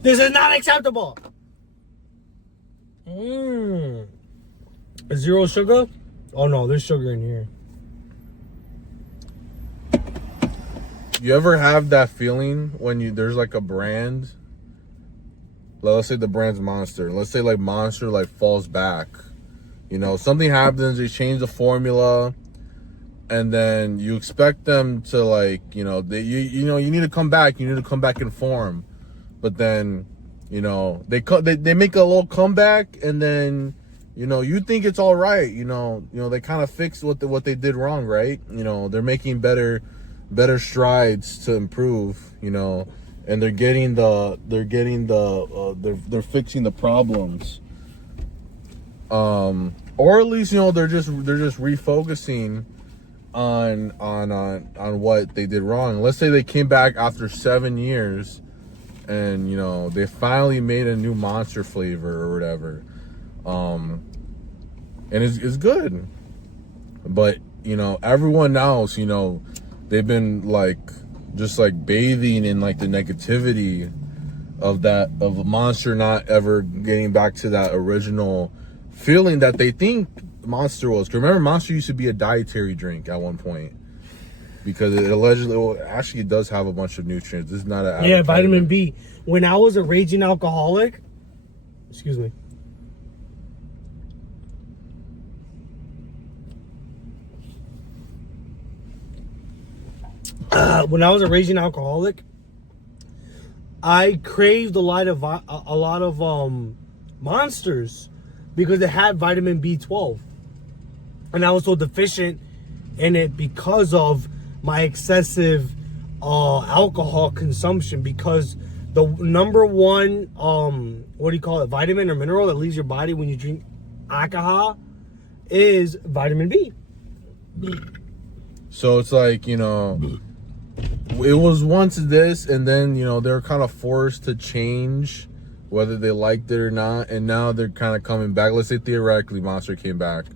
This is not acceptable. Zero sugar? Oh no, there's sugar in here. You ever have that feeling when there's like a brand, let's say the brand's Monster, let's say like Monster like falls back, you know, something happens, they change the formula, and then you expect them to like, you know, you need to come back, in form, but then, you know, they make a little comeback, and then, you know, you think it's all right, you know, they kind of fix what they did wrong, right? You know, they're making better strides to improve, you know, and they're fixing the problems, or at least, you know, they're just refocusing on what they did wrong. Let's say they came back after 7 years, and you know they finally made a new Monster flavor or whatever, and it's good, but you know everyone else, you know, they've been like just like bathing in like the negativity of Monster not ever getting back to that original feeling that they think Monster was. 'Cause remember, Monster used to be a dietary drink at one point because it allegedly, actually, it does have a bunch of nutrients. This is not a vitamin B. When I was a raging alcoholic, excuse me. When I was a raging alcoholic, I craved a lot of Monsters because it had vitamin B12, and I was so deficient in it because of my excessive alcohol consumption. Because the number one vitamin or mineral that leaves your body when you drink alcohol is vitamin B. So it's like, you know, it was once this, and then, you know, they're kind of forced to change whether they liked it or not, and now they're kind of coming back. Let's say theoretically Monster came back,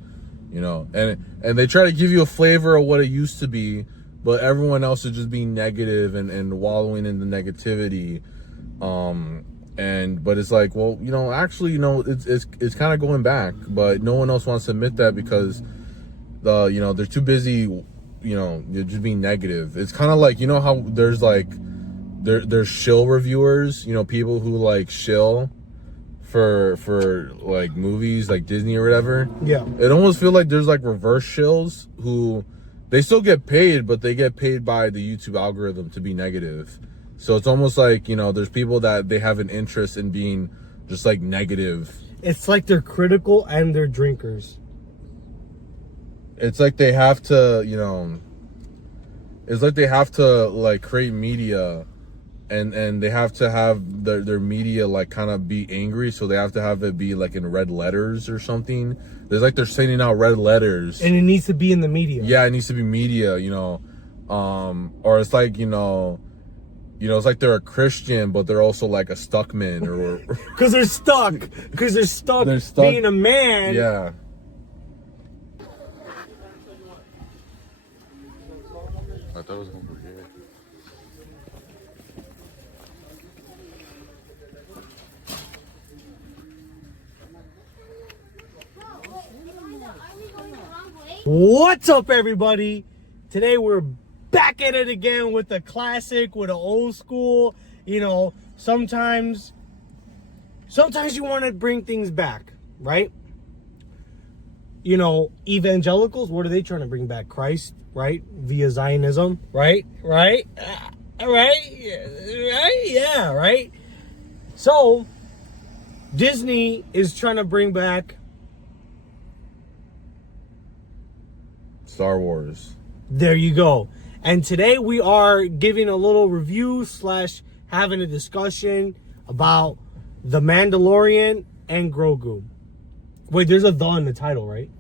you know, and they try to give you a flavor of what it used to be, but everyone else is just being negative and wallowing in the negativity, but it's like, well, you know, actually, you know, it's kind of going back, but no one else wants to admit that because you know, they're too busy, you know, they're just being negative. It's kind of like, you know how there's like there's shill reviewers, you know, people who like shill for like movies like Disney or whatever. Yeah, it almost feels like there's like reverse shills who they still get paid, but they get paid by the YouTube algorithm to be negative. So it's almost like, you know, there's people that they have an interest in being just like negative. it's like they're critical and they're drinkers. It's like they have to, you know, it's like they have to like create media, and they have to have their media like kind of be angry, so they have to have it be like in red letters or something. There's like they're sending out red letters, And it needs to be in the media. yeah, it needs to be media, you know, or it's like, you know, it's like they're a Christian, but they're also like a stuckman, or Because they're stuck. They're stuck being a man. yeah. I thought it was over here. What's up, everybody? Today we're back at it again with a classic, with an old school. You know, sometimes you want to bring things back, right? You know, evangelicals, what are they trying to bring back? Christ, right? Via Zionism, right? Right? Yeah, right? So, Disney is trying to bring back Star Wars. There you go. And today we are giving a little review / having a discussion about the Mandalorian and Grogu. Wait, there's a "the" in the title, right?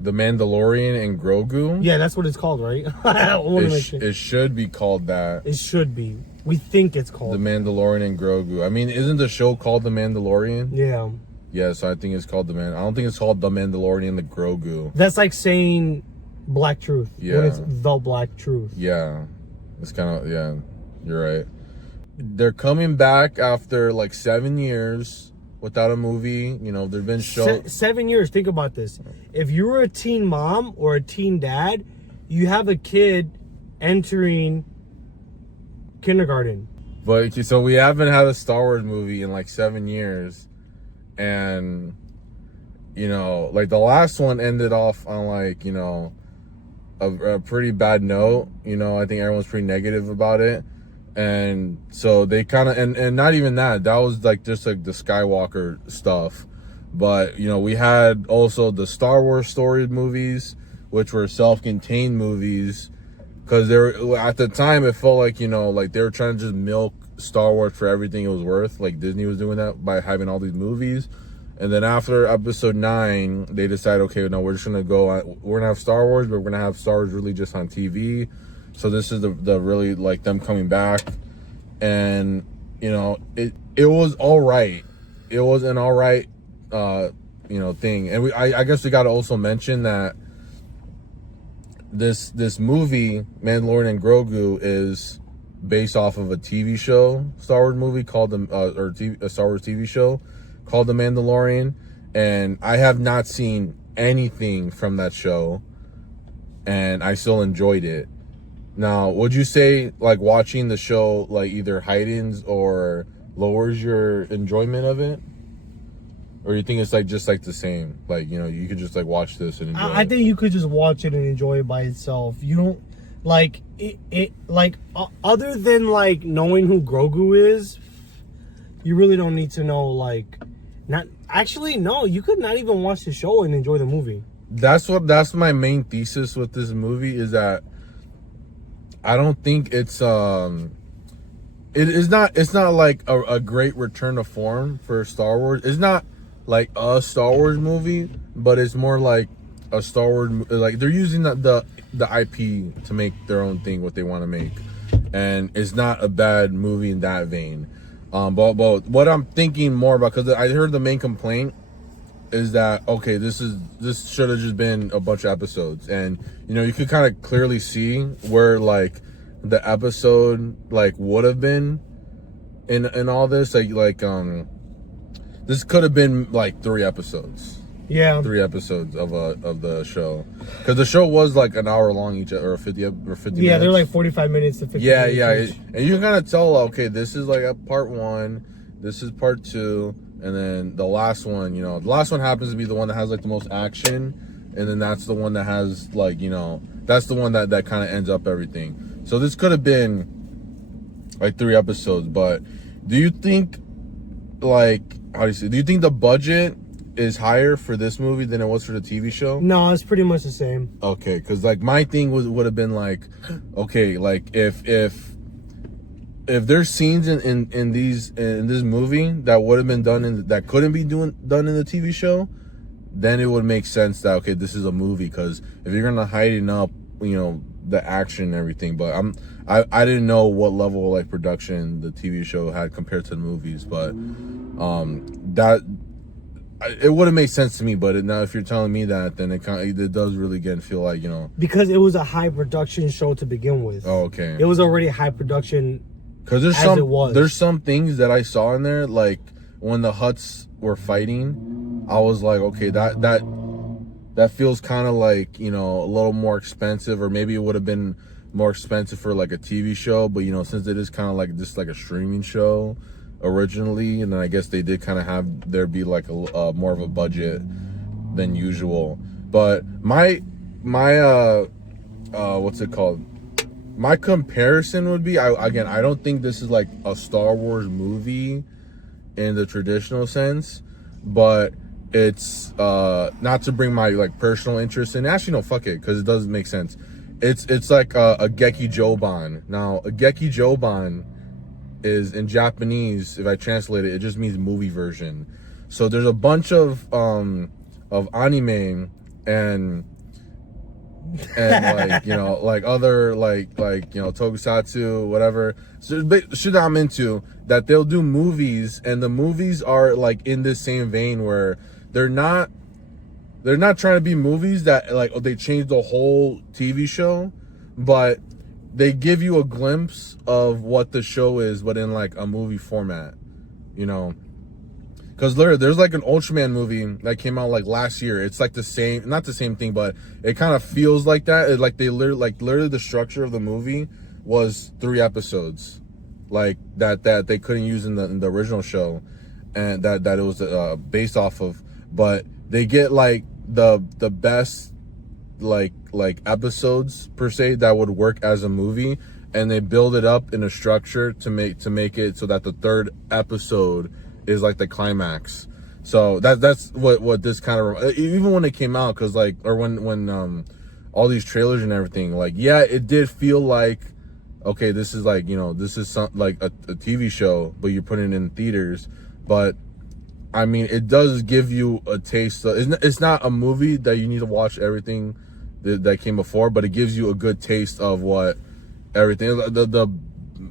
The Mandalorian and Grogu? Yeah, that's what it's called, right? It should be called that. It should be. We think it's called The Mandalorian and Grogu. I mean, isn't the show called The Mandalorian? Yeah. Yes, I think it's called I don't think it's called The Mandalorian and the Grogu. That's like saying Black Truth. Yeah. When it's The Black Truth. Yeah. It's kind of, yeah, you're right. they're coming back after like 7 years without a movie. You know, there've been shows. 7 years. Think about this. If you were a teen mom or a teen dad, you have a kid entering kindergarten. But so we haven't had a Star Wars movie in like 7 years, and you know, like the last one ended off on like, you know, a pretty bad note. You know, I think everyone's pretty negative about it. And so they kind of, and not even that was like just like the Skywalker stuff. But, you know, we had also the Star Wars story movies, which were self-contained movies, because they were, at the time it felt like, you know, like they were trying to just milk Star Wars for everything it was worth. Like Disney was doing that by having all these movies. And then after episode 9, they decided, okay, no, we're just gonna we're gonna have Star Wars, but we're gonna have Star Wars really just on TV. So this is the really like them coming back, and you know, it was all right. It was an all right, you know, thing. And I guess we got to also mention that this movie Mandalorian and Grogu is based off of a TV show, Star Wars movie called a Star Wars TV show called The Mandalorian, and I have not seen anything from that show, and I still enjoyed it. Now, would you say like watching the show like either heightens or lowers your enjoyment of it, or you think it's like just like the same? Like, you know, you could just like watch this and enjoy I think you could just watch it and enjoy it by itself. You don't like it like other than like knowing who Grogu is, you really don't need to know like not actually no, you could not even watch the show and enjoy the movie. That's my main thesis with this movie, is that I don't think it's it's not like a great return to form for Star Wars. It's not like a Star Wars movie, but it's more like a Star Wars, like they're using the IP to make their own thing, what they want to make, and it's not a bad movie in that vein. But what I'm thinking more about, because I heard the main complaint is that, okay, this should have just been a bunch of episodes, and you know, you could kind of clearly see where like the episode like would have been in all this, like this could have been like 3 episodes. Yeah, 3 episodes of the show, because the show was like an hour long each, or 50 yeah, minutes. they're like 45 minutes to 50 minutes. Yeah, and you can kind of tell, okay, this is like a part 1, this is part 2, and then the last one, you know, the last one happens to be the one that has like the most action, and then that's the one that has like, you know, that's the one that kind of ends up everything. So this could have been like 3 episodes. But do you think, like, how do you say, do you think the budget is higher for this movie than it was for the TV show? No, it's pretty much the same. Okay, because like my thing would have been like, okay, like if there's scenes in this movie that would have been done that couldn't be done in the TV show, then it would make sense that, okay, this is a movie. Because if you're gonna heighten up, you know, the action and everything, but I didn't know what level of like production the TV show had compared to the movies, but that it would have made sense to me. But now if you're telling me that, then it does really again feel like, you know, because it was a high production show to begin with. Oh, okay. It was already high production. Because there's some things that I saw in there, like when the Hutts were fighting, I was like, okay, that feels kind of like, you know, a little more expensive, or maybe it would have been more expensive for like a TV show. But, you know, since it is kind of like just like a streaming show originally, and then I guess they did kind of have there be like a more of a budget than usual. But my what's it called? My comparison would be, I don't think this is like a Star Wars movie in the traditional sense, but it's not to bring my like personal interest in. Actually, no, fuck it, because it doesn't make sense. It's like a Geki Joban. Now, a Geki Joban is, in Japanese, if I translate it, it just means movie version. So there's a bunch of anime and like, you know, like other like you know, tokusatsu, whatever, so shit I'm into, that they'll do movies, and the movies are like in this same vein where they're not trying to be movies that like, oh, they changed the whole TV show, but they give you a glimpse of what the show is, but in like a movie format, you know. Because there's like an Ultraman movie that came out like last year. It's like the same, not the same thing, but it kind of feels like that. It, like literally the structure of the movie was 3 episodes, like that they couldn't use in the original show, and that it was based off of. But they get like the best like episodes per se that would work as a movie, and they build it up in a structure to make it so that the 3rd episode is like the climax. So that's what this kind of, even when it came out, because like, or when all these trailers and everything, like, yeah, it did feel like, okay, this is like, you know, this is like a TV show, but you're putting it in theaters. But I mean, it does give you a taste of, it's not a movie that you need to watch everything that came before, but it gives you a good taste of what everything, the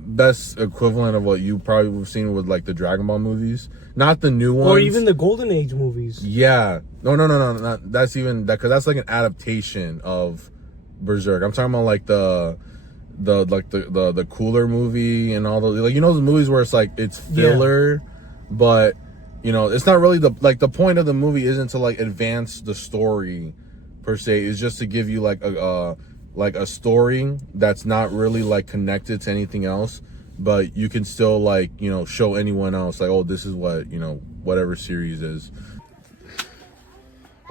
best equivalent of what you probably would have seen with like the Dragon Ball movies, not the new ones, or even the Golden Age movies. Yeah, no, not that's even that, because that's like an adaptation of Berserk. I'm talking about like the Cooler movie and all those, like, you know, the movies where it's like it's filler, but you know, it's not really the point of the movie isn't to like advance the story per se. It's just to give you like a story that's not really like connected to anything else, but you can still like, you know, show anyone else like, oh, this is what, you know, whatever series is.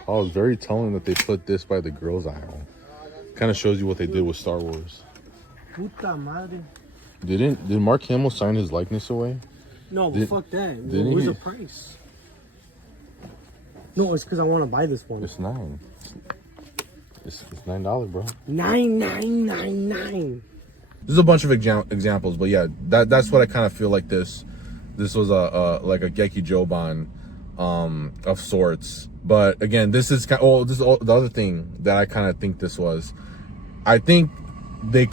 Oh, it's very telling that they put this by the girls' aisle. Kind of shows you what they did with Star Wars. Puta madre. Did Mark Hamill sign his likeness away? No, but fuck that. Didn't Where's he? the price? No, it's because I want to buy this one. It's $9. It's $9, bro. $9,999. There's a bunch of examples, but yeah, that's what I kind of feel like this was like a Geki Joban of sorts. But again, this is the other thing that I kind of think this was. I think they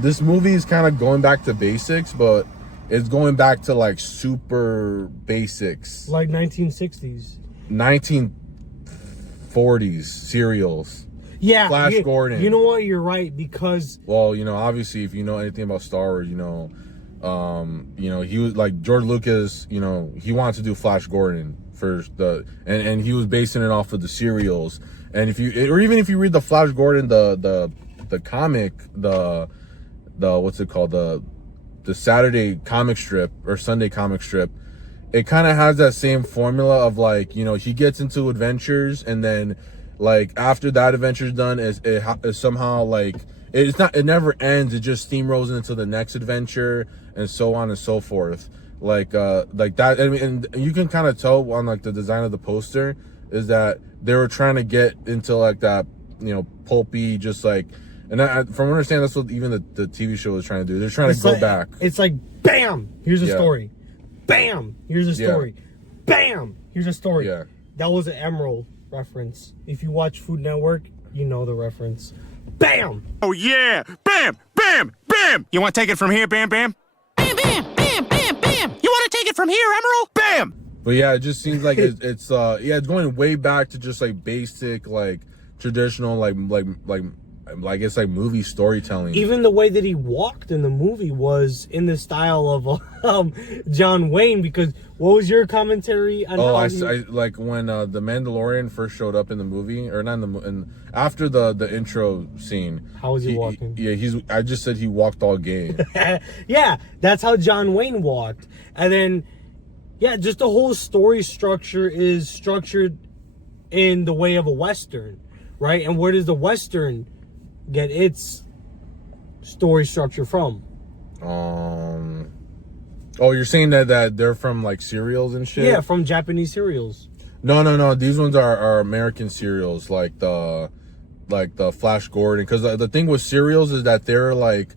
this movie is kind of going back to basics, but it's going back to like super basics, like 1960s, 1940s serials. Yeah, Flash Gordon. You know what? You're right, because, well, you know, obviously, if you know anything about Star Wars, you know, he was like George Lucas. You know, he wanted to do Flash Gordon for and he was basing it off of the serials. And if you read the Flash Gordon, the comic, the what's it called, the Saturday comic strip or Sunday comic strip, it kind of has that same formula of like, you know, he gets into adventures, and then like after that adventure's done, it somehow like it never ends. It just steamrolls into the next adventure and so on and so forth. Like that. I mean, and you can kind of tell on like the design of the poster is that they were trying to get into like that, you know, pulpy, just like, and from what I understand, that's what even the TV show was trying to do. They're trying to go back. It's like, bam, here's a story. Bam, here's a story. Bam, here's a story. Yeah. That was an Emerald reference. If you watch Food Network, you know the reference. Bam! Oh yeah! Bam! Bam! Bam! You want to take it from here, Bam Bam? Bam! Bam! Bam! Bam! Bam! You want to take it from here, Emerald? Bam! But yeah, it just seems like it's going way back to just like basic, like traditional, like I guess like movie storytelling. Even the way that he walked in the movie was in the style of John Wayne. Because what was your commentary on? I like when the Mandalorian first showed up in the movie, or not in and after the intro scene. How was he walking? I just said he walked all game. Yeah, that's how John Wayne walked. And then, yeah, just the whole story structure is structured in the way of a Western, right? And where does the Western get its story structure from? You're saying that they're from like serials and shit? Yeah, from Japanese serials. No. These ones are American serials, like the Flash Gordon. Because the thing with serials is that they're like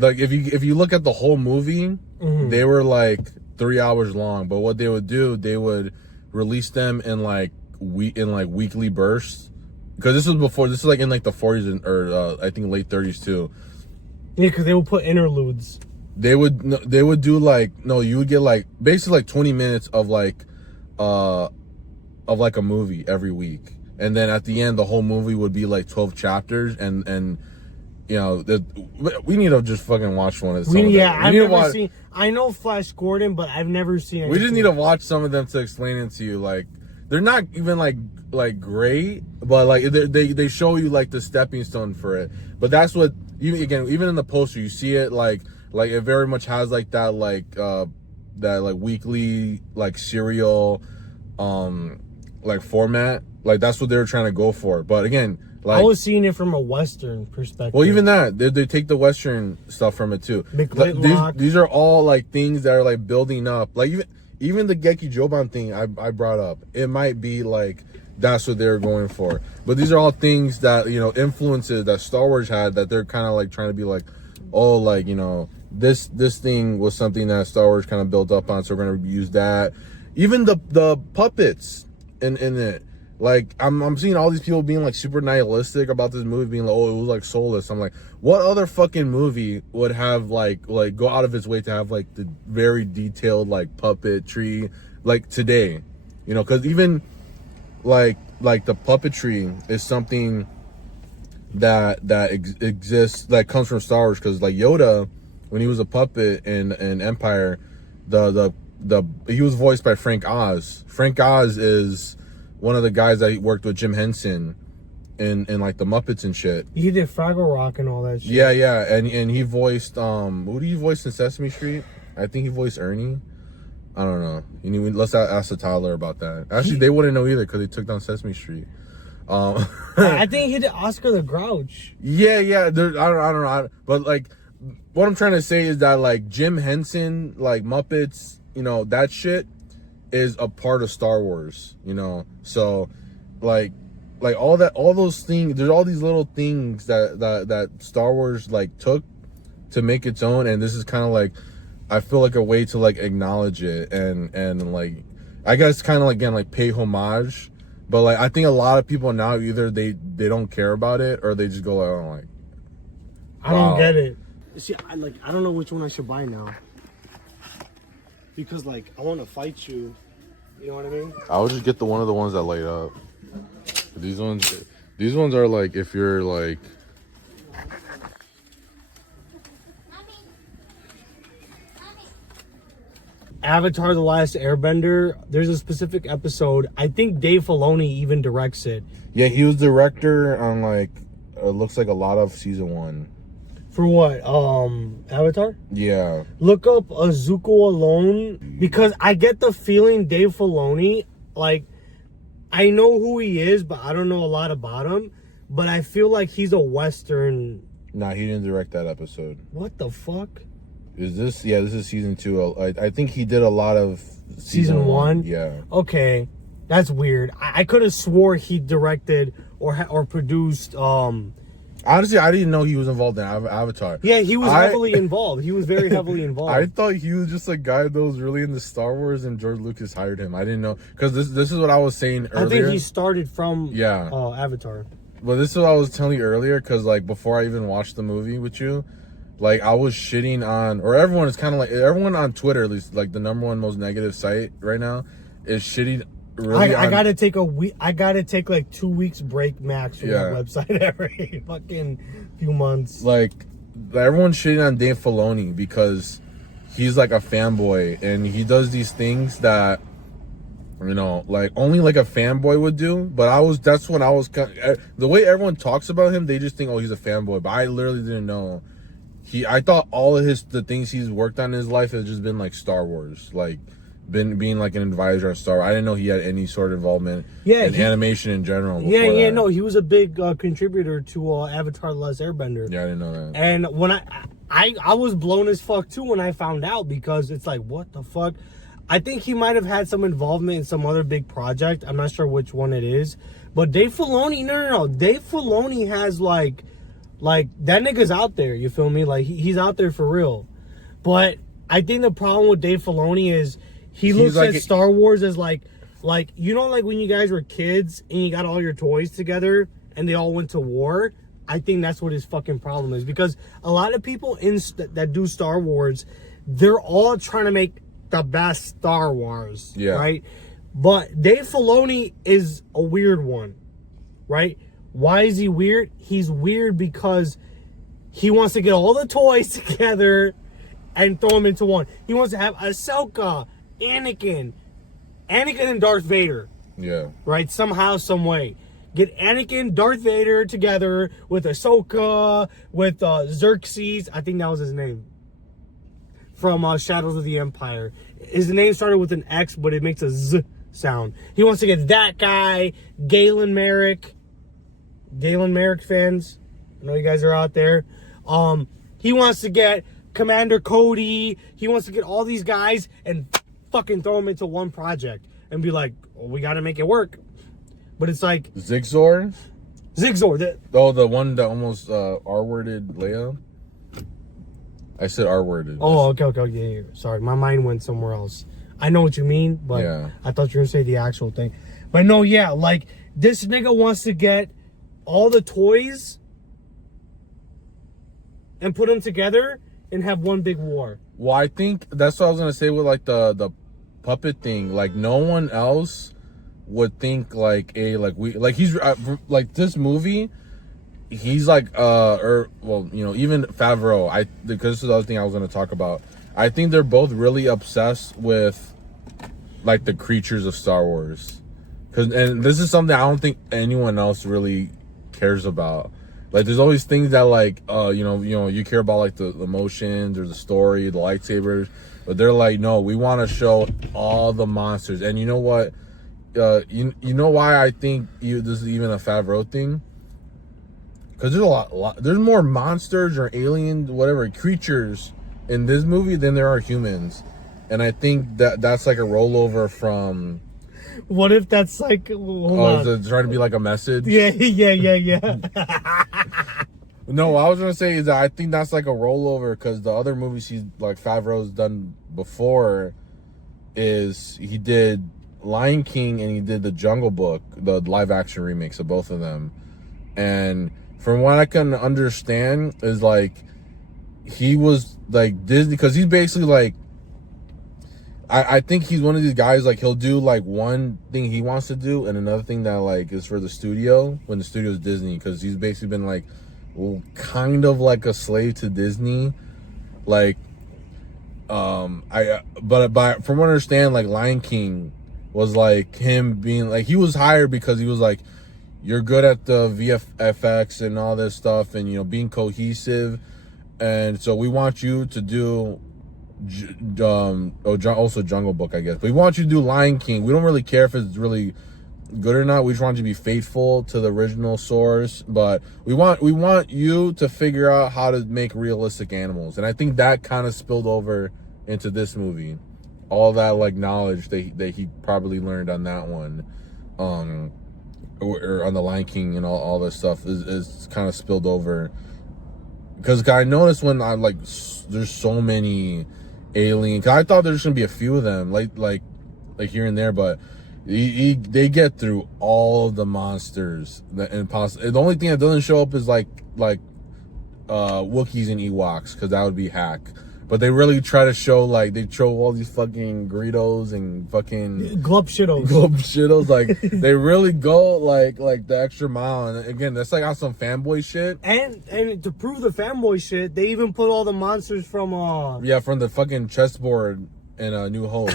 if you look at the whole movie, they were like 3 hours long. But what they would do, they would release them in like weekly bursts. Because this is like in like the 40s or I think late 30s too. Yeah, because they would put interludes. They would do like, no, you would get like basically like 20 minutes of like a movie every week, and then at the end the whole movie would be like 12 chapters, and you know, we need to just fucking watch one of some. I've never seen. I know Flash Gordon, but I've never seen it. We just need to watch some of them to explain it to you. Like, they're not even like great, but like they show you like the stepping stone for it. But that's what, even in the poster, you see it like it very much has like that weekly like serial like format. Like, that's what they were trying to go for. But again, like, I was seeing it from a Western perspective. Well, even that, they take the Western stuff from it too. These are all like things that are like building up. Like even the Geki Joban thing I brought up, it might be like that's what they're going for. But these are all things that, you know, influences that Star Wars had, that they're kind of like trying to be like, oh, like, you know, this thing was something that Star Wars kind of built up on, so we're gonna use that. Even the puppets in it. Like, I'm seeing all these people being like super nihilistic about this movie, being like, oh, it was like soulless. I'm like, what other fucking movie would have like go out of its way to have like the very detailed like puppetry like today, you know? Because even like the puppetry is something that exists, that comes from Star Wars. Because like Yoda, when he was a puppet in Empire, he was voiced by Frank Oz. Frank Oz is one of the guys that worked with Jim Henson in like the Muppets and shit. He did Fraggle Rock and all that shit. Yeah, and he voiced who did he voice in Sesame Street? I think he voiced Ernie. I don't know. Let's ask the Tyler about that. Actually, they wouldn't know either because they took down Sesame Street. I think he did Oscar the Grouch. Yeah. I don't know. But like, what I'm trying to say is that like Jim Henson, like Muppets, you know, that shit is a part of Star Wars, you know. So like all those things, there's all these little things that Star Wars like took to make its own, and this is kind of like, I feel like a way to like acknowledge it and like, I guess kind of like, again, like pay homage. But like, I think a lot of people now, either they don't care about it, or they just go like, oh, like, I don't get it. See, I don't know which one I should buy now. Because, like, I want to fight you. You know what I mean? I would just get one of the ones that light up. These ones are like, if you're like, Avatar: The Last Airbender, there's a specific episode. I think Dave Filoni even directs it. Yeah, he was director on like, looks like a lot of season 1. For what? Avatar? Yeah. Look up Zuko Alone, because I get the feeling Dave Filoni, like, I know who he is, but I don't know a lot about him. But I feel like he's a Western. Nah, he didn't direct that episode. What the fuck? Is this? Yeah, this is season 2. I think he did a lot of season 1. Yeah. Okay, that's weird. I could have swore he directed or produced. Honestly, I didn't know he was involved in Avatar. Yeah, he was heavily involved. He was very heavily involved. I thought he was just a guy that was really into Star Wars, and George Lucas hired him. I didn't know, because this is what I was saying earlier. I think he started from Avatar. But this is what I was telling you earlier, because like before I even watched the movie with you, like I was shitting on, or everyone is kind of like, everyone on Twitter, at least, like the number one most negative site right now is shitting. Really, I gotta take a week. I gotta take like 2 weeks break max from that website every fucking few months. Like, everyone's shitting on Dave Filoni because he's like a fanboy, and he does these things that, you know, like only like a fanboy would do. But that's when I was the way everyone talks about him, they just think, oh, he's a fanboy. But I literally didn't know. I thought all of the things he's worked on in his life has just been like Star Wars, like being like an advisor on Star Wars. I didn't know he had any sort of involvement in animation in general. No, he was a big contributor to Avatar: The Last Airbender. Yeah, I didn't know that. And when I was blown as fuck too when I found out, because it's like, what the fuck? I think he might have had some involvement in some other big project. I'm not sure which one it is. But Dave Filoni, no. Dave Filoni has like that nigga's out there, you feel me? Like he's out there for real. But I think the problem with Dave Filoni is he looks like at Star Wars as like, you know, like when you guys were kids and you got all your toys together and they all went to war. I think that's what his fucking problem is, because a lot of people that do Star Wars, they're all trying to make the best Star Wars, right? But Dave Filoni is a weird one, right? Why is he weird? He's weird because he wants to get all the toys together and throw them into one. He wants to have Ahsoka, Anakin and Darth Vader. Yeah. Right? Somehow, some way. Get Anakin, Darth Vader together with Ahsoka, with Xerxes. I think that was his name. From Shadows of the Empire. His name started with an X, but it makes a Z sound. He wants to get that guy, Galen Merrick. Galen Merrick fans. I know you guys are out there. He wants to get Commander Cody. He wants to get all these guys and fucking throw them into one project. And be like, well, we got to make it work. But it's like... Zigzor? Zigzor. The one that almost R-worded Leia? I said R-worded. Oh, okay. Yeah. Sorry, my mind went somewhere else. I know what you mean, but yeah. I thought you were going to say the actual thing. But no, yeah, like, this nigga wants to get all the toys and put them together and have one big war. Well, I think that's what I was going to say with, like, the puppet thing. Like, no one else would think, like, he's, like, this movie... He's like, even Favreau. Because this is the other thing I was going to talk about. I think they're both really obsessed with, like, the creatures of Star Wars. And this is something I don't think anyone else really cares about. Like, there's always things that, like, you care about, like, the emotions or the story, the lightsabers. But they're like, no, we want to show all the monsters. And you know what? You know why I think this is even a Favreau thing? Because there's a lot, there's more monsters or aliens, whatever, creatures in this movie than there are humans. And I think that's like a rollover from... What if that's like... Is it trying to be like a message? Yeah. No, what I was going to say is that I think that's like a rollover because the other movies he's, like, Favreau's done before is he did Lion King and he did The Jungle Book, the live action remakes of both of them. And... from what I can understand is like he was like Disney because he's basically like I think he's one of these guys like he'll do like one thing he wants to do and another thing that like is for the studio when the studio is Disney because he's basically been like kind of like a slave to Disney like but from what I understand like Lion King was like him being like he was hired because he was like you're good at the VFX and all this stuff and, being cohesive. And so we want you to do, also Jungle Book, I guess. But we want you to do Lion King. We don't really care if it's really good or not. We just want you to be faithful to the original source. But we want you to figure out how to make realistic animals. And I think that kind of spilled over into this movie. All that, like, knowledge that he probably learned on that one. Or on the Lion King and all this stuff is kind of spilled over because I noticed when I'm like there's so many aliens. I thought there's gonna be a few of them like here and there, but they get through all of the monsters and the only thing that doesn't show up is like Wookiees and Ewoks because that would be hack. But they really try to show, like, they show all these fucking Greedos and fucking... Glub shittos. Like, they really go, like the extra mile. And again, that's, like, on some fanboy shit. And to prove the fanboy shit, they even put all the monsters from... Yeah, from the fucking chessboard in New Hope.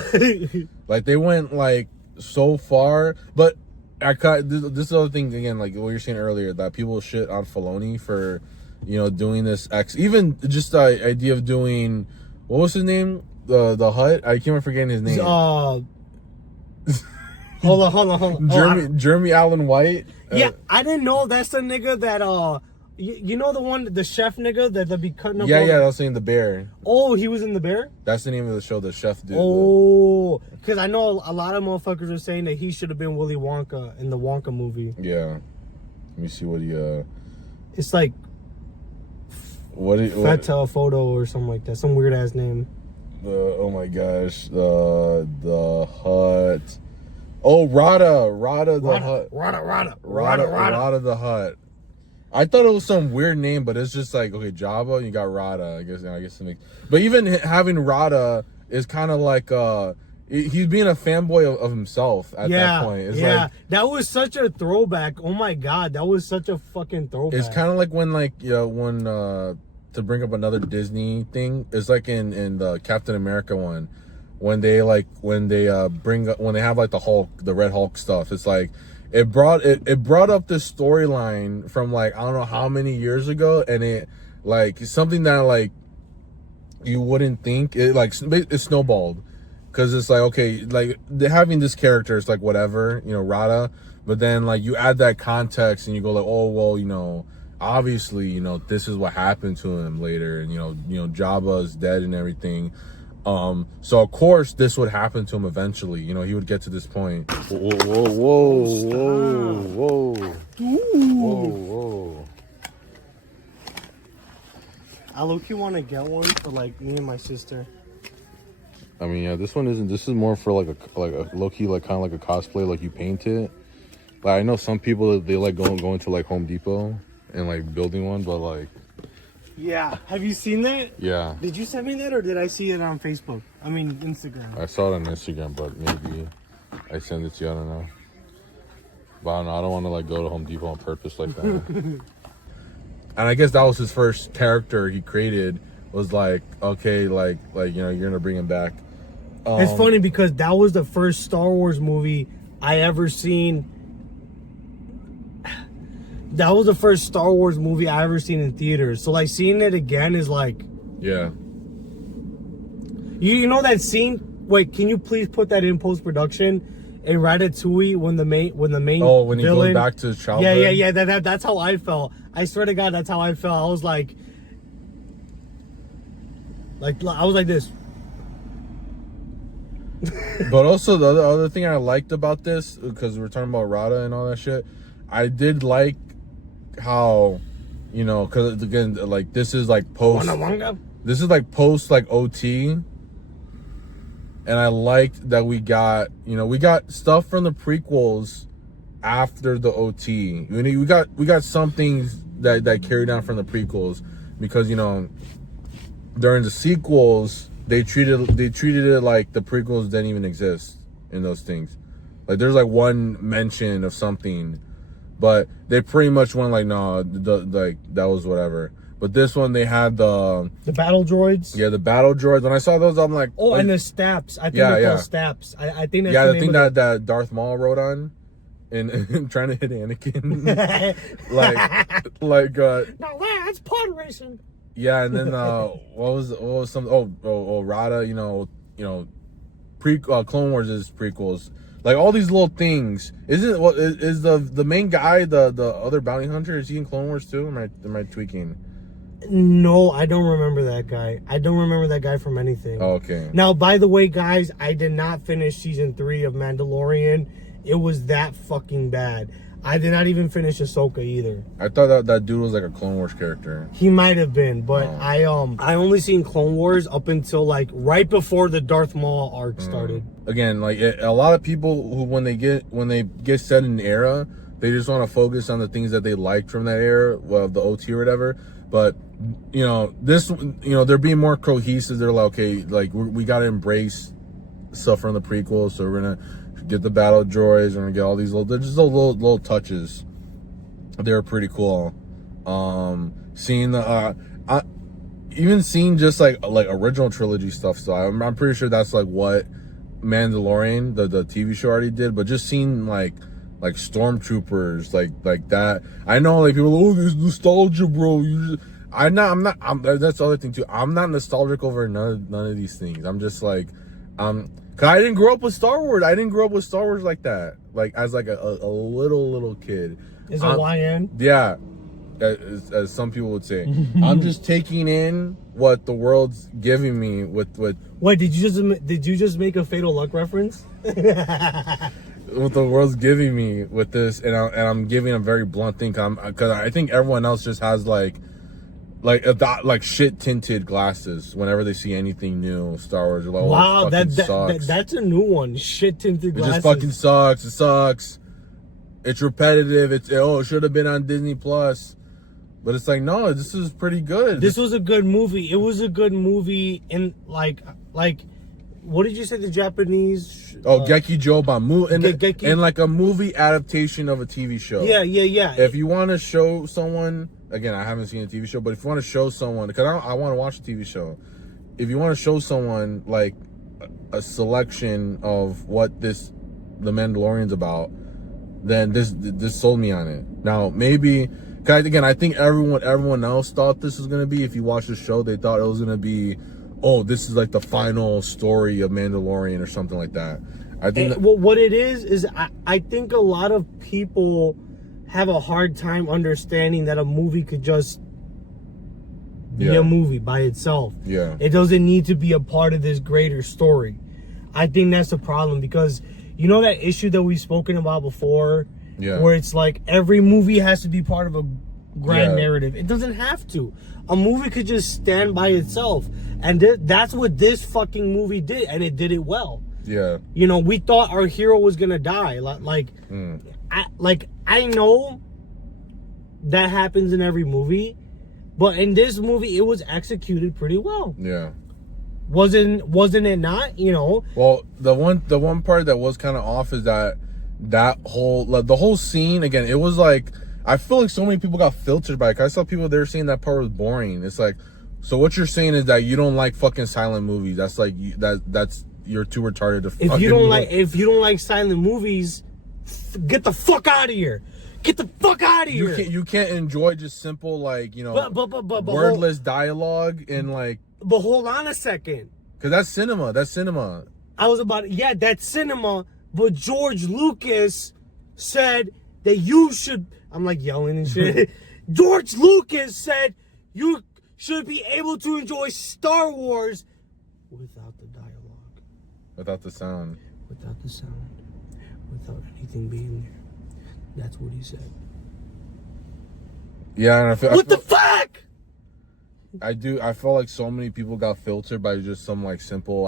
Like, they went, like, so far. But this other thing, again, like what you're saying earlier, that people shit on Filoni for... doing this even just the idea of doing what was his name? The Hutt? I keep forgetting his name. Hold on. Jeremy Allen White. Yeah, I didn't know that's the nigga that you know the chef nigga that be cutting up. Yeah, that's in The Bear. Oh, he was in The Bear? That's the name of the show, the chef dude. Oh, because I know a lot of motherfuckers are saying that he should have been Willy Wonka in the Wonka movie. Yeah. Let me see what he It's like Feta Photo or something like that. Some weird ass name. Oh my gosh. The Hutt. Oh, Rada the Hutt. Rada the Hutt. I thought it was some weird name, but it's just like, okay, Jabba, you got Rada. I guess it makes. But even having Rada is kind of like he's being a fanboy of himself at that point. It's like, that was such a throwback. Oh my god, that was such a fucking throwback. It's kind of like when to bring up another Disney thing, it's like in the Captain America one, when they have like the Red Hulk stuff. It's like it brought up this storyline from like I don't know how many years ago, and it like something that like you wouldn't think it snowballed, because it's like, okay, like having this character, it's like whatever, Rada, but then like you add that context and you go like, oh well, obviously, this is what happened to him later, and Jabba is dead and everything. So of course this would happen to him eventually. He would get to this point. Whoa. I low-key want to get one for like me and my sister. I mean, yeah, this is more for like a low-key, like kind of like a cosplay, like you paint it. Like I know some people, they like going to like Home Depot and like building one, but like, yeah, have you seen that? Yeah. Did you send me that, or did I see it on Facebook? I mean, Instagram. I saw it on Instagram, but maybe I sent it to you. I don't know. But I don't know. I don't want to like go to Home Depot on purpose like that. And I guess that was his first character he created. Was like, okay, like you're gonna bring him back. It's funny because that was the first Star Wars movie I ever seen. That was the first Star Wars movie I ever seen in theaters. So like seeing it again is like, yeah. You know that scene? Wait, can you please put that in post production? In Ratatouille, when the main when he villain, goes back to his childhood. Yeah. That's how I felt. I swear to God, that's how I felt. I was like I was like this. But also the other thing I liked about this, because we're talking about Rada and all that shit, I did like how, because again, like this is like post like OT, and I liked that we got stuff from the prequels after the OT. We got some things that carried on from the prequels, because during the sequels they treated it like the prequels didn't even exist in those things. Like there's like one mention of something, but they pretty much went like, no, like that was whatever. But this one, they had the battle droids. Yeah, the battle droids. When I saw those, I'm like, oh, and the staps. I think they're called staps. I think that's the thing that Darth Maul wrode on, and trying to hit Anakin. No, that's pod racing. Yeah, and then what was some? Rada, Clone Wars is prequels. Like all these little things. Isn't what is the main guy, the other bounty hunter? Is he in Clone Wars too? Am I tweaking? No, I don't remember that guy. I don't remember that guy from anything. Oh, okay. Now, by the way, guys, I did not finish season 3 of Mandalorian. It was that fucking bad. I did not even finish Ahsoka either. I thought that dude was like a Clone Wars character. He might have been, but I only seen Clone Wars up until like right before the Darth Maul arc started. Again, like a lot of people who when they get set in an era, they just want to focus on the things that they liked from that era, well, the OT or whatever. But this, they're being more cohesive. They're like, okay, like we got to embrace stuff from the prequels, so we're gonna get the battle droids, we're gonna get all these little touches. They were pretty cool. Seeing seeing just like original trilogy stuff. So I'm pretty sure that's like what Mandalorian, the TV show, already did. But just seeing like stormtroopers, like that. I know like people, oh, there's nostalgia, bro. I'm not. That's the other thing too. I'm not nostalgic over none of these things. I'm just like, cause I didn't grow up with Star Wars. I didn't grow up with Star Wars like that. Like as like a little kid. Is it YN? Yeah, as some people would say. I'm just taking in what the world's giving me with. Wait, did you just make a Fatal Luck reference? What the world's giving me with this, and I'm giving a very blunt thing, because I think everyone else just has like shit tinted glasses whenever they see anything new Star Wars. Like, wow, sucks. That's a new one. Shit tinted glasses. It just fucking sucks. It sucks. It's repetitive. It should have been on Disney Plus, but it's like, no, this is pretty good. This was a good movie. It was a good movie, and like what did you say the Japanese? Geki Joban, Geki. and like a movie adaptation of a TV show. Yeah. If you want to show someone, again, I haven't seen a TV show, but if you want to show someone, because I want to watch a TV show, if you want to show someone like a selection of what the Mandalorian's about, then this sold me on it. Now maybe, cause again, I think everyone else thought this was gonna be. If you watch the show, they thought it was gonna be, oh, this is like the final story of Mandalorian or something like that. I think what it is I think a lot of people have a hard time understanding that a movie could just be a movie by itself. Yeah. It doesn't need to be a part of this greater story. I think that's the problem, because you know that issue that we've spoken about before, where it's like every movie has to be part of a grand narrative. It doesn't have to. A movie could just stand by itself, and that's what this fucking movie did, and it did it well. Yeah. You know, we thought our hero was gonna die. I know that happens in every movie, but in this movie, it was executed pretty well. Yeah. Wasn't it not? You know. Well, the one part that was kind of off is that the whole scene, again, it was like, I feel like so many people got filtered by it. I saw people there saying that part was boring. It's like, so what you're saying is that you don't like fucking silent movies. That's like that's you're too retarded to fucking. If you don't like silent movies, get the fuck out of here. Get the fuck out of here. You can't enjoy just simple, like, you know, but wordless dialogue and like. But hold on a second. Because that's cinema. That's cinema. That's cinema. But George Lucas said that you should. I'm like yelling and shit. George Lucas said you should be able to enjoy Star Wars without the dialogue. Without the sound. Without the sound. Without anything being there. That's what he said. Yeah, and I feel. The fuck? I feel like so many people got filtered by just some like simple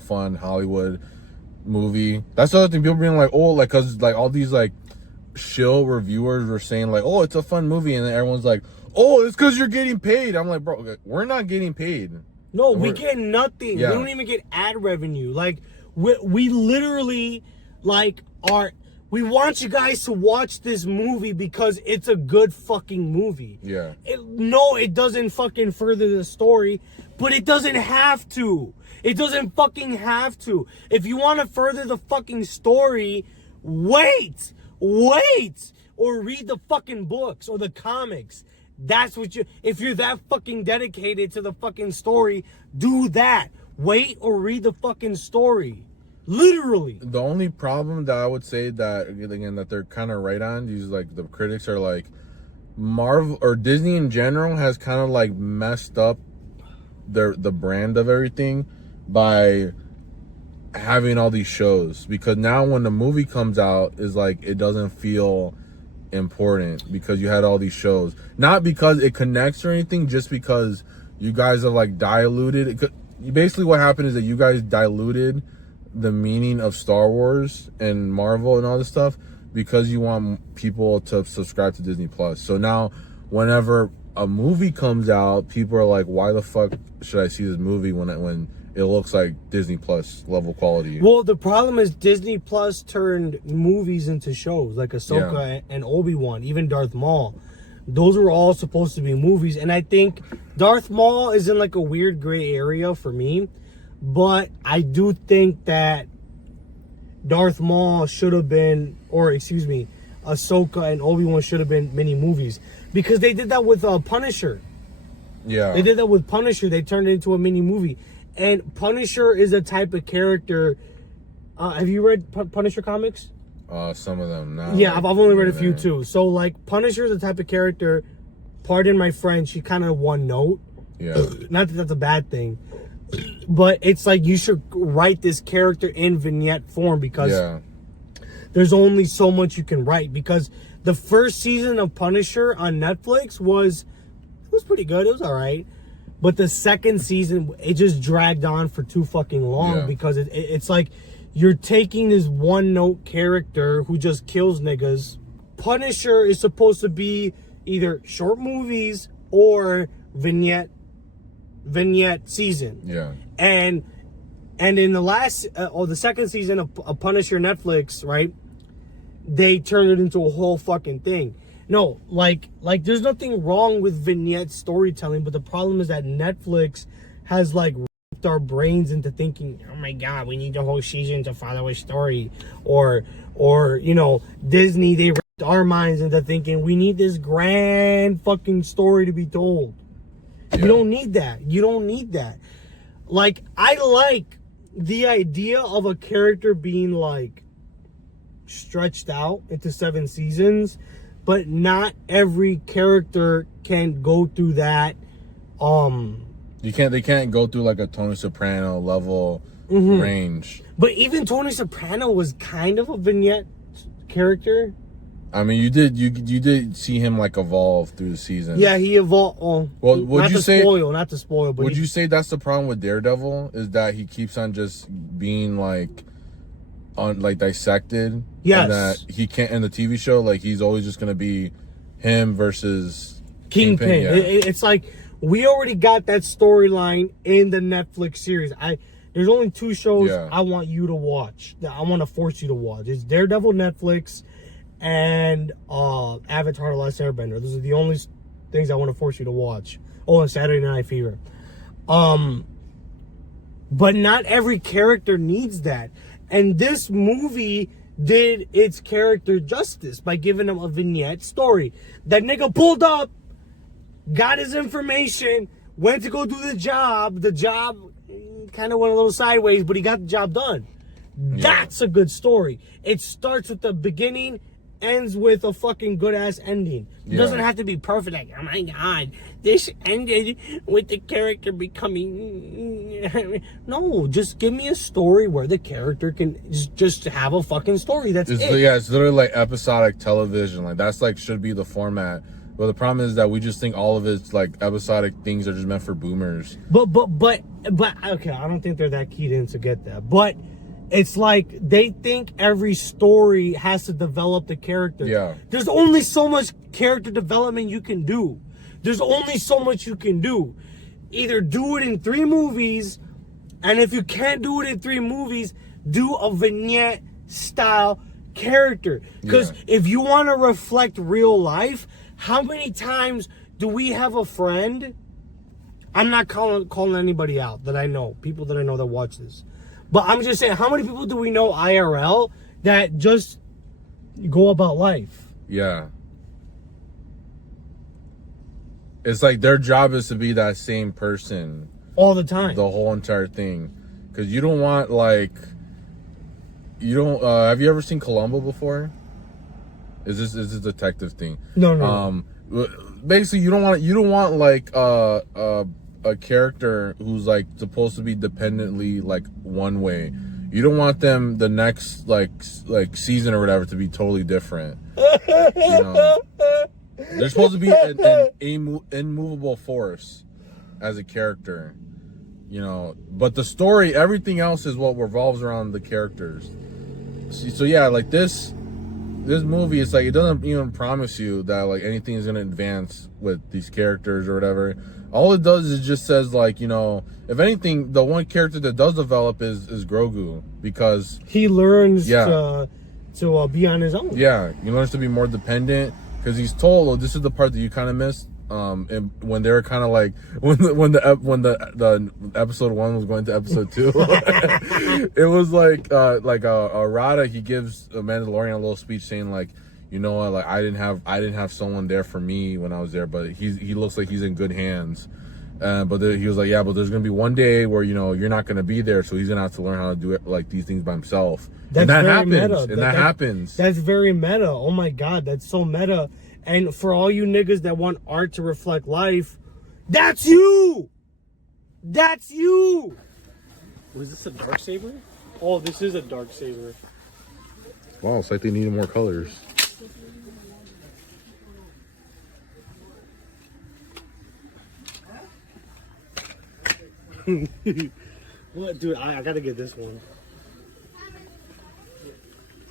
fun Hollywood movie. That's the other thing. People being like, oh, like, cause like all these like shill reviewers were saying like, oh, it's a fun movie, and then everyone's like, oh, it's because you're getting paid. I'm like, bro, we're not getting paid. No, we get nothing. Yeah. We don't even get ad revenue. Like we literally like are. We want you guys to watch this movie because it's a good fucking movie. Yeah. It doesn't fucking further the story, but it doesn't have to. It doesn't fucking have to. If you want to further the fucking story, wait, or read the fucking books or the comics. That's what if you're that fucking dedicated to the fucking story, do that. Wait or read the fucking story. Literally. The only problem that I would say that, again, that they're kind of right on, these like the critics are like, Marvel or Disney in general has kind of like messed up the brand of everything by having all these shows, because now when the movie comes out is like, it doesn't feel important because you had all these shows, not because it connects or anything, just because you guys have like diluted it. Basically what happened is that you guys diluted the meaning of Star Wars and Marvel and all this stuff because you want people to subscribe to Disney Plus. So now whenever a movie comes out, people are like, why the fuck should I see this movie when it looks like Disney Plus level quality? Well, the problem is Disney Plus turned movies into shows, like Ahsoka and Obi-Wan, even Darth Maul. Those were all supposed to be movies, and I think Darth Maul is in like a weird gray area for me. But I do think that Darth Maul should have been, Ahsoka and Obi-Wan should have been mini movies, because they did that with Punisher. Yeah. They did that with Punisher. They turned it into a mini movie. And Punisher is a type of character. Have you read Punisher comics? Some of them, no. Yeah, I've only read a few too. So like Punisher is a type of character, pardon my French, he kind of one note. Yeah. Not that that's a bad thing. But it's like you should write this character in vignette form, because there's only so much you can write. Because the first season of Punisher on Netflix was pretty good. It was all right. But the second season, it just dragged on for too fucking long, because it's like you're taking this one-note character who just kills niggas. Punisher is supposed to be either short movies or vignette season. Yeah. And And in the second season of Punisher Netflix, right? They turned it into a whole fucking thing. No, like there's nothing wrong with vignette storytelling, but the problem is that Netflix has like ripped our brains into thinking, oh my god, we need the whole season to follow a story, or you know, Disney, they ripped our minds into thinking we need this grand fucking story to be told. Yeah. You don't need that. Like, I like the idea of a character being like stretched out into 7 seasons, but not every character can go through that. They can't go through like a Tony Soprano level range. But even Tony Soprano was kind of a vignette character. I mean, you did see him like evolve through the season. Yeah, he evolved. Well, not to spoil, but would you say that's the problem with Daredevil, is that he keeps on just being like dissected? Yes. And that he can't, in the TV show, like he's always just gonna be him versus Kingpin. Yeah. It's like we already got that storyline in the Netflix series. There's only 2 shows I want you to watch. That I want to force you to watch. It's Daredevil Netflix and Avatar: The Last Airbender. Those are the only things I want to force you to watch. Oh, and Saturday Night Fever. But not every character needs that. And this movie did its character justice by giving him a vignette story. That nigga pulled up, got his information, went to go do the job. The job kind of went a little sideways, but he got the job done. Yeah. That's a good story. It starts with the beginning, ends with a fucking good-ass ending. It doesn't have to be perfect. Like, oh my god, this ended with the character becoming... No, just give me a story where the character can just have a fucking story. That's it. Yeah, it's literally like episodic television. Like, that's like should be the format. But the problem is that we just think all of it's like episodic things are just meant for boomers. But okay, I don't think they're that keyed in to get that. But it's like they think every story has to develop the character. Yeah. There's only so much character development you can do. There's only so much you can do. Either do it in 3 movies, and if you can't do it in 3 movies, do a vignette style character. Because if you want to reflect real life, how many times do we have a friend? I'm not calling anybody out that I know, people that I know that watch this. But I'm just saying, how many people do we know IRL that just go about life? Yeah. It's like their job is to be that same person all the time, the whole entire thing. Because you don't want like, have you ever seen Columbo before? Is this a detective thing? No. Basically, you don't want like a character who's like supposed to be dependently like one way. You don't want them the next like season or whatever to be totally different. You know, they're supposed to be an immovable force as a character. You know, but the story, everything else is what revolves around the characters. So yeah, like this movie, it's like it doesn't even promise you that like anything is gonna advance with these characters or whatever. All it does is just says like, you know, if anything, the one character that does develop is Grogu, because he learns to be on his own. Yeah, he learns to be more dependent because he's told. Oh, this is the part that you kind of missed. And when they were kind of like when the episode 1 was going to episode 2, it was like Rada, he gives a Mandalorian a little speech saying like, you know what, like I didn't have someone there for me when I was there, but he looks like he's in good hands. But he was like, yeah, but there's gonna be one day where, you know, you're not gonna be there, so he's gonna have to learn how to do it like these things by himself. And that happens. That's very meta. Oh my god, that's so meta. And for all you niggas that want art to reflect life, that's you! That's you! Was this a Darksaber? Oh, this is a Darksaber. Wow, it's like they needed more colors. What, dude, I gotta get this one.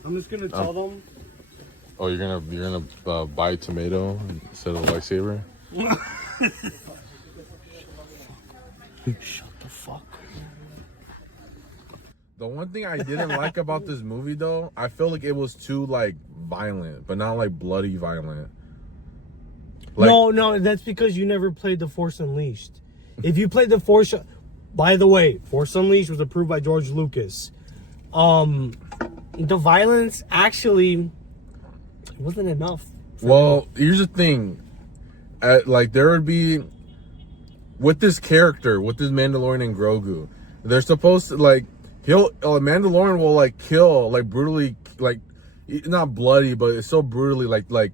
I'm just gonna tell them. Oh, you're gonna buy tomato instead of lightsaber? Shut the fuck. The one thing I didn't like about this movie, though, I feel like it was too, like, violent, but not, like, bloody violent. Like, no, that's because you never played The Force Unleashed. If you played The Force... By the way, Force Unleashed was approved by George Lucas. The violence actually wasn't enough. Well, here's the thing. Like, there would be... With this character, with this Mandalorian and Grogu, they're supposed to, like... Mandalorian will, like, kill, like, brutally, like... Not bloody, but it's so brutally, like...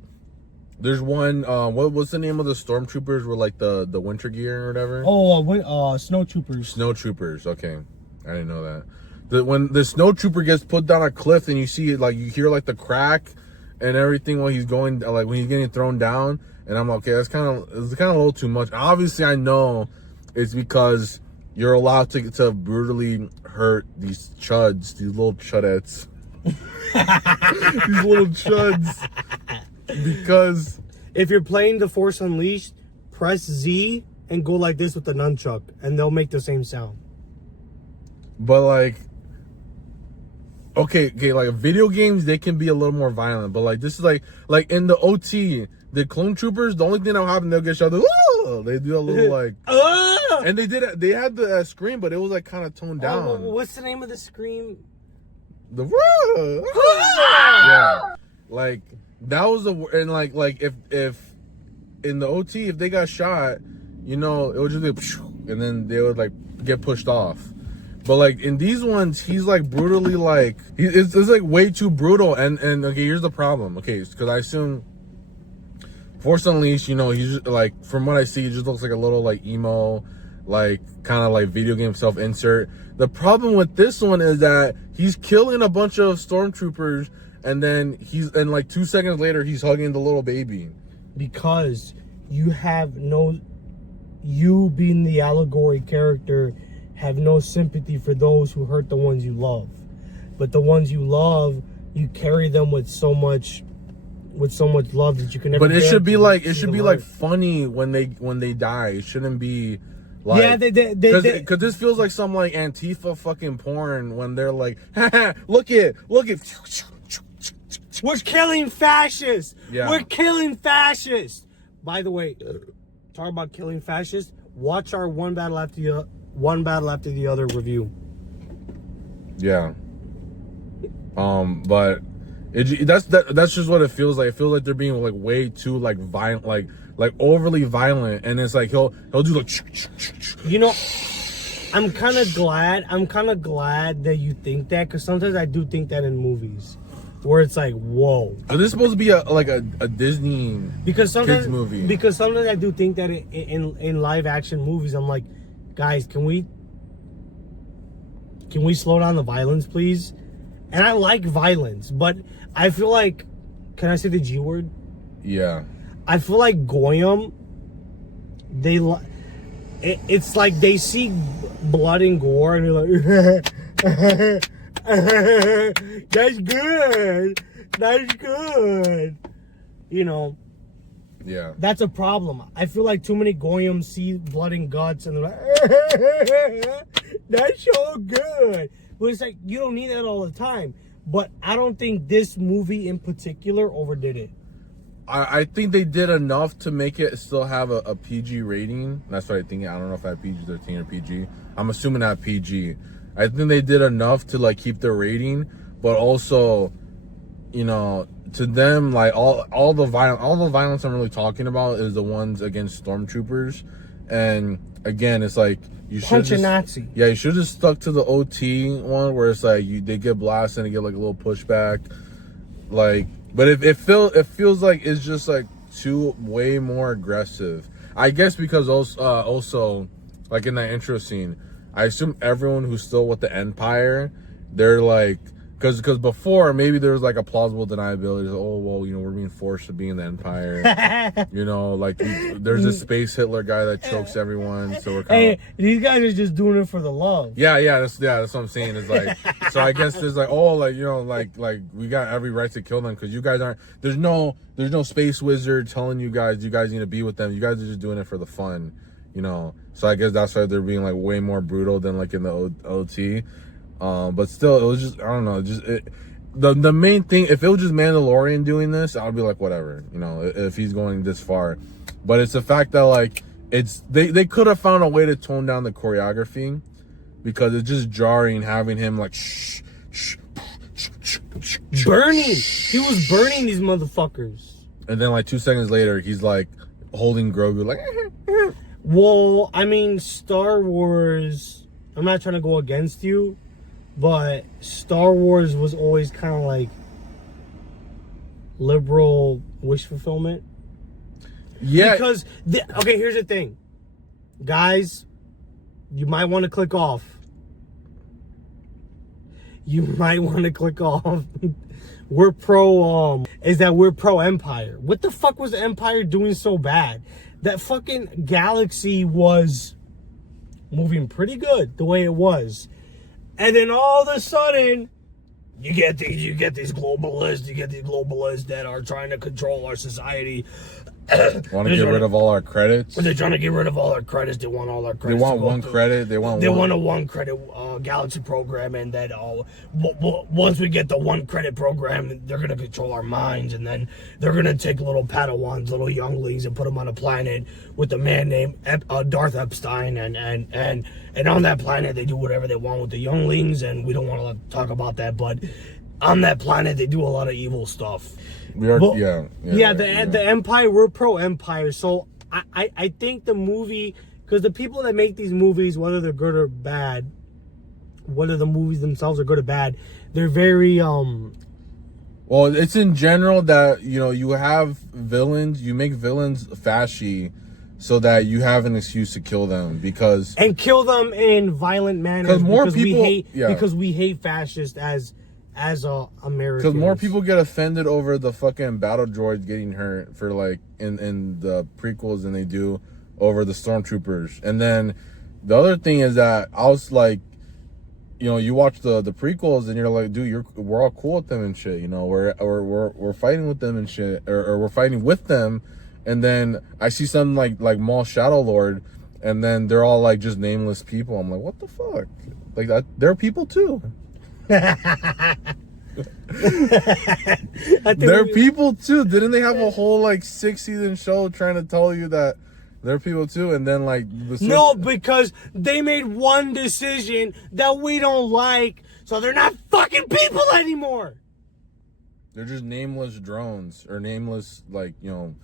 There's one, what's the name of the stormtroopers with, like, the winter gear or whatever? Snowtroopers. Snowtroopers, okay. I didn't know that. When the snowtrooper gets put down a cliff and you see it, like, you hear, like, the crack and everything while he's going, like, when he's getting thrown down. And I'm like, okay, it's kind of a little too much. Obviously, I know it's because you're allowed to brutally hurt these chuds, these little chudettes. These little chuds. Because if you're playing The Force Unleashed, press Z and go like this with the nunchuck, and they'll make the same sound. But like, okay, like video games, they can be a little more violent. But like, this is like in the OT, the clone troopers, the only thing that'll happen, they'll get shot. They do a little like, and they had the scream, but it was like kind of toned down. What's the name of the scream? The yeah, like. That was and like if in the OT, if they got shot, you know, it would just be and then they would like get pushed off. But like in these ones, he's like brutally like it's like way too brutal. And okay, here's the problem. Okay, because I assume Force Unleashed, you know, he's just, like from what I see, he just looks like a little like emo, like kind of like video game self insert. The problem with this one is that he's killing a bunch of stormtroopers. And then like 2 seconds later, he's hugging the little baby. Because you being the allegory character, have no sympathy for those who hurt the ones you love. But the ones you love, you carry them with so much love that you can never. But it should be like funny when they die. It shouldn't be. Like, yeah, because this feels like some like Antifa fucking porn when they're like, look it. We're killing fascists. Yeah. We're killing fascists. By the way, talk about killing fascists. Watch our one battle after the other review. Yeah. But that's just what it feels like. It feels like they're being like way too like violent, like overly violent, and it's like he'll do like. You know, I'm kind of glad that you think that, because sometimes I do think that in movies. Where it's like, whoa. So this is supposed to be a Disney kids movie. Because sometimes I do think that in live action movies, I'm like, guys, can we slow down the violence, please? And I like violence, but I feel like, can I say the G word? Yeah. I feel like Goyim, it's like they see blood and gore and they're like, that's good. You know. Yeah. That's a problem. I feel like too many Goyim see blood and guts and they're like, that's so good. But it's like, you don't need that all the time. But I don't think this movie in particular overdid it. I think they did enough to make it still have a PG rating. That's what I think. I don't know if I have PG-13 or PG. I'm assuming not PG. I think they did enough to like keep their rating, but also, you know, to them, like all the violence I'm really talking about is the ones against stormtroopers. And again, it's like you should punch a Nazi. Yeah, you should have stuck to the OT one where it's like they get blasted and get like a little pushback. Like, but it feels like it's just like way more aggressive. I guess because also like in that intro scene, I assume everyone who's still with the Empire, they're like, because before maybe there was like a plausible deniability. Oh well, you know, we're being forced to be in the Empire. You know, like there's a space Hitler guy that chokes everyone. So we're kind of, these guys are just doing it for the love. Yeah, that's what I'm saying. Is like, so I guess there's like, oh, like, you know, like we got every right to kill them because you guys aren't. There's no space wizard telling you guys need to be with them. You guys are just doing it for the fun, you know. So I guess that's why they're being like way more brutal than like in the OT. But still, it was just, I don't know, the main thing, if it was just Mandalorian doing this, I'd be like, whatever, you know, if he's going this far. But it's the fact that, like, they could have found a way to tone down the choreography, because it's just jarring having him like burning. He was burning these motherfuckers. And then like 2 seconds later, he's like holding Grogu like. Well, I mean, Star Wars, I'm not trying to go against you, but Star Wars was always kind of like liberal wish fulfillment. Yeah. Because, okay, here's the thing. Guys, you might want to click off. You might want to click off. We're pro Empire. What the fuck was Empire doing so bad? That fucking galaxy was moving pretty good the way it was. And then all of a sudden, you get these globalists that are trying to control our society. Want to get rid of all our credits? They're trying to get rid of all our credits. They want all our credits. They want one credit. They want a one credit galaxy program, and that once we get the one credit program, they're gonna control our minds, and then they're gonna take little Padawans, little younglings, and put them on a planet with a man named Darth Epstein, and on that planet they do whatever they want with the younglings, and we don't want to talk about that, but on that planet they do a lot of evil stuff. We are, The Empire, we're pro Empire. So I think the movie, because the people that make these movies, whether they're good or bad, whether the movies themselves are good or bad, they're very well, it's in general that, you know, you have villains, you make villains fashy so that you have an excuse to kill them, because and kill them in violent manners, because we hate fascists as Americans. Because more people get offended over the fucking battle droids getting hurt for like in the prequels than they do over the stormtroopers. And then the other thing is that I was like, you know, you watch the prequels and you're like, dude, we're all cool with them and shit. You know, we're fighting with them and shit, or we're fighting with them. And then I see something like Maul Shadow Lord, and then they're all like just nameless people. I'm like, what the fuck? Like that, they're people too. They're people too. Didn't they have a whole like 6-season show trying to tell you that they're people too? And then like no, because they made one decision that we don't like, so they're not fucking people anymore. They're just nameless drones, or nameless, like, you know.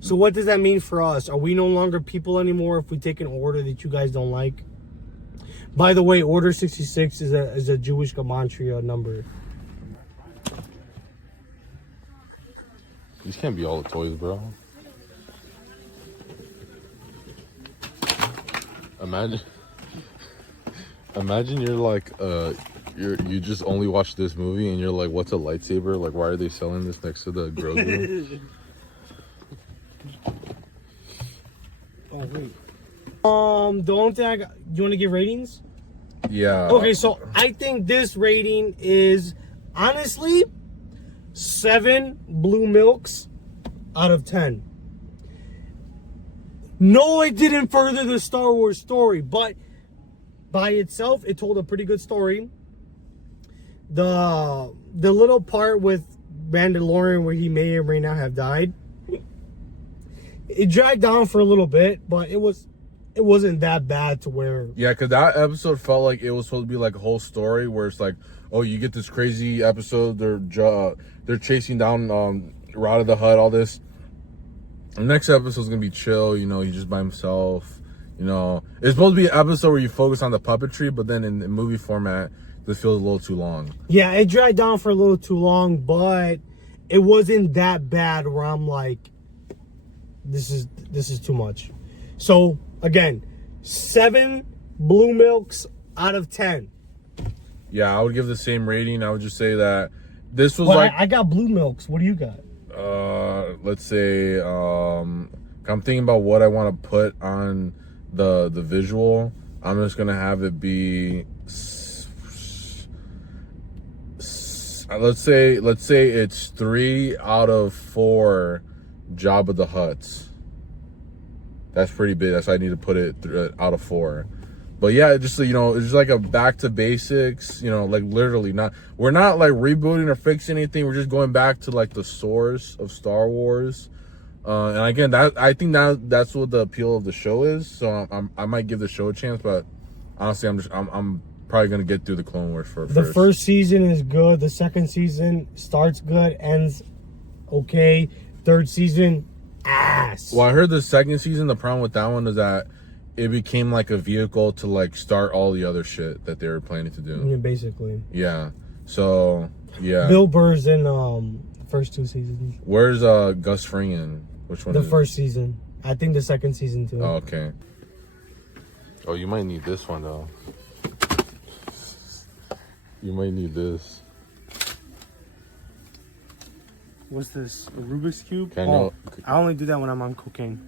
So what does that mean for us? Are we no longer people anymore if we take an order that you guys don't like? By the way, Order 66 is a Jewish gematria number. These can't be all the toys, bro. Imagine you're like you just only watch this movie and you're like, what's a lightsaber? Like, why are they selling this next to the Grogu? Oh wait. The only thing you want to give ratings? Yeah. Okay, so I think this rating is honestly 7 blue milks out of 10. No, it didn't further the Star Wars story, but by itself, it told a pretty good story. The little part with Mandalorian where he may or may not have died, it dragged on for a little bit, but it wasn't that bad to where... Yeah, because that episode felt like it was supposed to be like a whole story where it's like, oh, you get this crazy episode, they're chasing down Rada the Hutt, all this. The next episode's gonna be chill, you know, he's just by himself, you know. It's supposed to be an episode where you focus on the puppetry, but then in movie format, this feels a little too long. Yeah, it dragged on for a little too long, but it wasn't that bad where I'm like, this is too much. So again, 7 blue milks out of 10. Yeah, I would give the same rating. I would just say that this was I got blue milks. What do you got? Let's say I'm thinking about what I want to put on the visual. I'm just gonna have it be let's say it's 3 out of 4 Jabba the Hutts. That's pretty big. That's why I need to put it out of 4. But yeah, just so you know, it's just like a back to basics, you know, like literally we're not like rebooting or fixing anything. We're just going back to like the source of Star Wars. And again, I think that's what the appeal of the show is. So I might give the show a chance, but honestly, I'm probably gonna get through the Clone Wars first. The first season is good. The second season starts good, ends okay. Third season, ass. Well, I heard the second season, the problem with that one is that it became like a vehicle to like start all the other shit that they were planning to do. Yeah, basically. Yeah. So yeah. Bill Burr's in the first 2 seasons. Where's Gus Fring? Which one? The first season. I think the second season too. Oh, okay. Oh, you might need this one though. You might need this. What's this? A Rubik's Cube? Okay, I know. I only do that when I'm on cocaine.